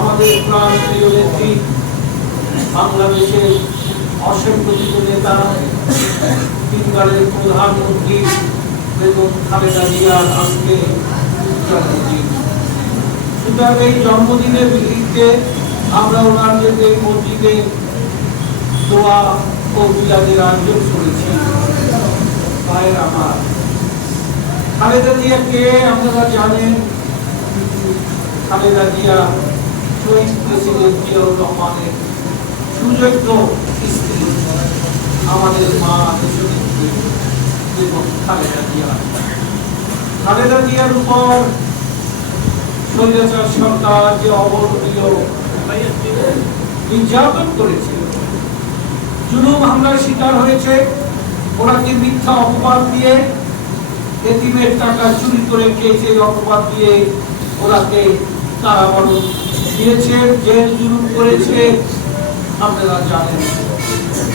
আমাদের প্রাণ প্রিয় নেত্রী, বাংলাদেশের অসংগঠিত নেতা, তিনবারের প্রধানমন্ত্রী বেগম খালেদা জিয়ার আজকে সুতরাং এই জন্মদিনের বিরুদ্ধে আমরা ওনার এই মসজিদে দোয়া ও বিলাদের আয়োজন করেছি। ভাইয়ের আমার। খালেদা জিয়া কে আপনারা জানেন, খালেদা জিয়া শহীদ প্রেসিডেন্ট জিয়াউর রহমানের সুযোগ্য স্ত্রী আমাদের মা দেশনেত্রী খালেদা জিয়া খালেদা জিয়ার উপর স্বৈরাচার সরকার যে অবর্ণীয় নির্যাতন করেছে জুলুম হামলার শিকার হয়েছে ওনাকে মিথ্যা অপবাদ দিয়ে এতিমের টাকা চুরি করে খেয়েছে অপবাদ দিয়ে ওনাকে কারাবরণ দিয়েছে, জেল জুলুম করেছে আপনারা জানেন।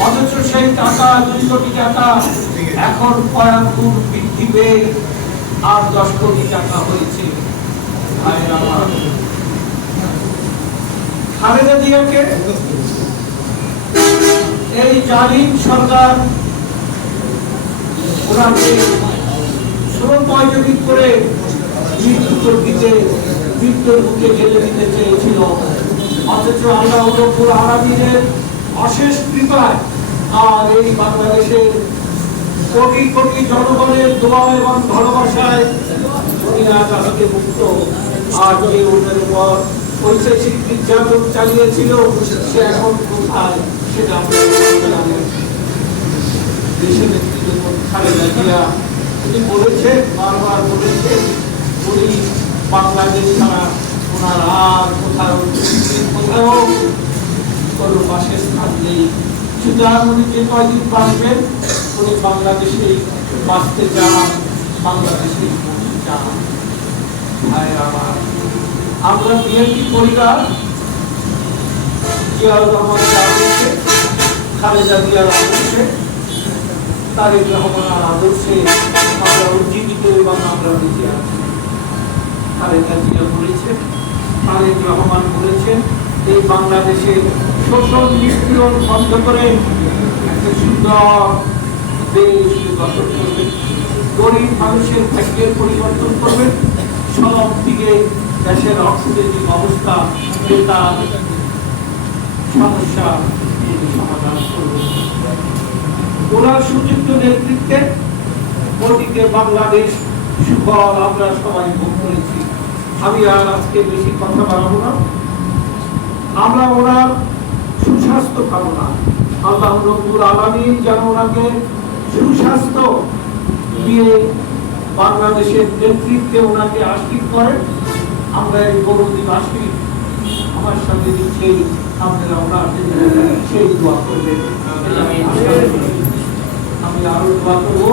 অথচ সেই টাকা, দুই কোটি টাকা এখন কয়েক গুণ বৃদ্ধি পেয়ে আর দশ কোটি টাকা হয়েছে। খালেদা জিয়াকে এই জালিম সরকার ওনাকে শ্রম করে মৃত্যু দিতে মৃত্যুর দিতে চেয়েছিল। অথচ আলামিনের অশেষ কৃপায় আর এই বাংলাদেশের কোটি কোটি জনগণের দোয়া এবং ভালোবাসায় আজকে মুক্ত। আর যে ঐতিহাসিক চালিয়েছিল, সে এখন কোথায় সেটা জানেন দেশের তিনি বলেছেন, বারবার বলেছেন উনি বাংলাদেশ ছাড়া ওনার আর কোথাও কোথাও কোনো নেই। সুতরাং উনি যে কয়দিন বাঁচবেন, উনি বাঁচতে চান চান। ভাই, আমার আমরা বিএনপি পরিবার, জিয়াউর রহমানের খালেদা জিয়ার আদর্শে, তারেক আদর্শে আমরা উজ্জীবিত এবং আমরা বেঁচে আছি। বলেছেন রহমান বলেছেন, এই বাংলাদেশে শোষণ বন্ধ করে একটা সুন্দর দেশ গঠন করবেন গরিব মানুষের ভাগ্যের পরিবর্তন করবেন সব দিকে দেশের অবস্থা সমস্যা সমাধান করবেন ওনার সুযুক্ত নেতৃত্বে অতীতে বাংলাদেশ সুফল আমরা সবাই ভোগ করেছি। আমি আর আজকে বেশি কথা বাড়াবো না। আমরা ওনার সুস্বাস্থ্য কামনা। আল্লাহ রব্বুল আলামিন যেন ওনাকে সুস্বাস্থ্য দিয়ে বাংলাদেশের নেতৃত্বে ওনাকে আশীর্বাদ করেন। আমরা এই গৌরবদীপ আশীর্বাদ আমার সঙ্গে সেই আপনারা ওনার সেই দোয়া করবেন। আমি আরও দোয়া করব।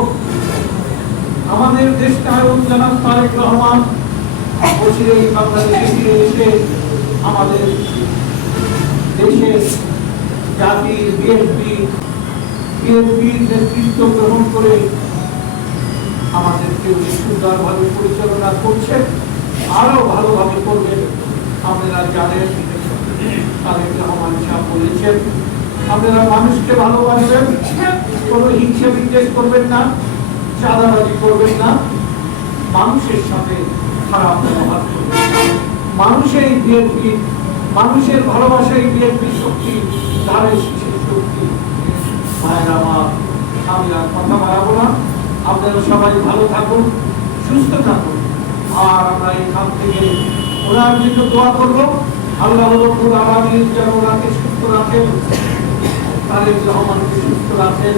আমাদের দেশটা নায়ক জনাব তারেক রহমান অচিরেই বাংলাদেশে আমাদের দেশের জাতির বিএনপি বিএনপির নেতৃত্ব গ্রহণ করে আমাদেরকে সুন্দরভাবে পরিচালনা করছেন আরও ভালোভাবে করবেন আপনারা জানেন তারেক রহমান সাহেব বলেছেন আপনারা মানুষকে ভালোবাসবেন কোনো হিংসা বিদ্বেষ করবেন না চাঁদাবাজি করবেন না মানুষের সাথে খারাপ। মানুষের বিএনপি, মানুষের ভালোবাসাই বিএনপি শক্তি তারের শিশের শক্তি। মায়ের আমার আমি আর কথা বাড়াবো না। আপনারা সবাই ভালো থাকুন, সুস্থ থাকুন। আর আমরা এখান থেকে ওনার জন্য দোয়া করব। আল্লাহ রব্বুল আলামিন যেন ওনাকে সুস্থ রাখেন, তারেক রহমানকে সুস্থ রাখেন।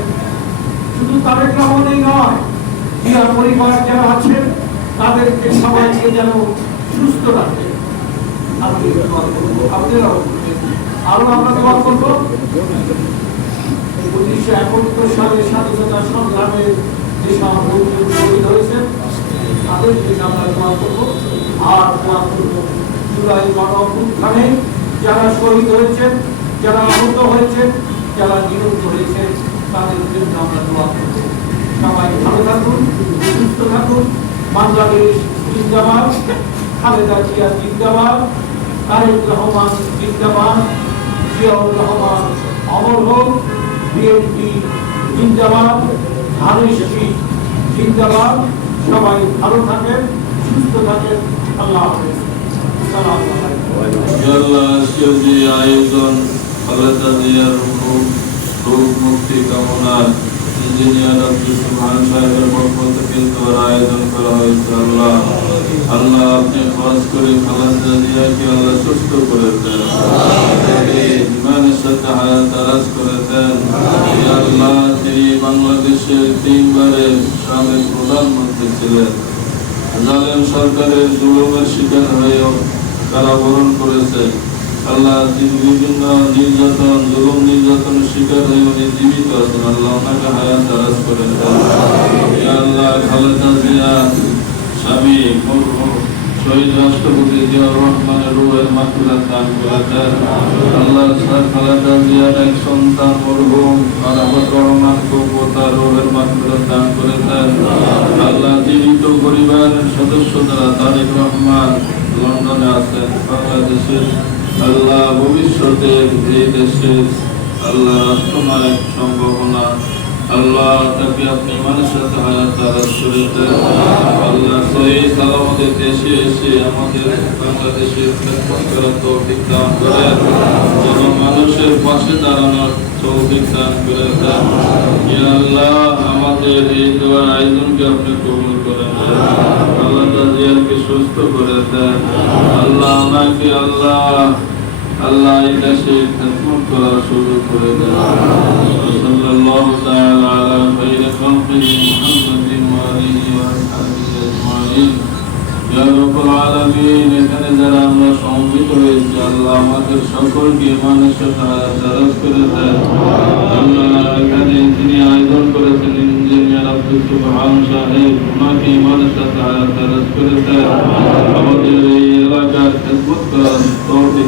শুধু তারেক রহমানই নয়, জিয়া পরিবার যারা আছেন তাদেরকে সবাইকে যেন সুস্থ রাখে। আরও আমরা করব। উনিশশো একাত্তর সালে স্বাধীনতা সংগ্রামে যেসব লোকজন শহীদ হয়েছেন তাদের আমরা করব। আর দোয়া করব জুলাই যারা শহীদ হয়েছেন, যারা আহত হয়েছেন, যারা নিহত হয়েছেন, তাদের জন্য আমরা দোয়া করব। সবাই ভালো থাকুন, সুস্থ থাকুন। বাংলাদেশ জিন্দাবাদ, খালেদা জিয়া জিন্দাবাদ, তারেক রহমান জিন্দাবাদ, জিয়াউর সবাই ভালো থাকেন, সুস্থ থাকেন, আল্লাহ আয়োজন, খালেদা জিয়ার রূপ মুক্তি কামনার ইঞ্জিনিয়ার আব্দুল সুবহান সাহেবের পক্ষ থেকে তোর আয়োজন করা হয়েছে, আল্লাহ। আল্লাহ, আপনি খাস করে খালেদা জিয়াকে আল্লাহ সুস্থ করে দেন? ইমানের সাথে হায়াত দারাজ করে দেন। আল্লাহ, তিনি বাংলাদেশের তিনবারের সাবেক প্রধানমন্ত্রী ছিলেন। জালেম সরকারের জুলুমের শিকার হয়েও কারাবরণ করেছে। আল্লাহ, তিনি বিভিন্ন নির্যাতন, জুলুম শিকার হয়ে উনি জীবিত আছেন। আল্লাহ ওনাকে করে আল্লাহ আল্লাহ স্যার খালেদা পরিবারের সদস্য যারা, তারেক রহমান লন্ডনে আছেন। বাংলাদেশের আল্লাহ ভবিষ্যতের এই দেশের আল্লাহ রাষ্ট্রনায়ক সম্ভাবনা। আল্লাহ তাকে আপনি ইমানের সাথে করে দেন। আল্লাহ সহি সালামতে দেশে এসে আমাদের বাংলাদেশের করার তৌফিক দান করেন। যেন মানুষের পাশে দাঁড়ানোর তৌফিক দান করে আল্লাহ, আমাদের এই দোয়ার আয়োজনকে আপনি কবুল করেন। আল্লাহ তাজিয়াকে সুস্থ করে দেন। আল্লাহ আমাকে আল্লাহ আল্লাহ এই দেশে খেদমত করার সুযোগ করে দেন। সাল্লাল্লাহু তাআলা আলা খাইরি খালকিহি মুহাম্মাদিন ওয়া আলিহি ওয়া আসহাবিহি আজমাইন। ইয়া রাব্বুল আলামিন এখানে যারা আমরা সমবেত হয়েছি আল্লাহ আমাদের সকলকে ইমানের সাথে দারাজ করে দেন। আল্লাহ এখানে যিনি আয়োজন করেছেন ইঞ্জিনিয়ার আব্দুল সুবহান সাহেব ওনাকে ইমানের সাথে দারাজ করে দেন। আমাদের এই এলাকার খেদমত করার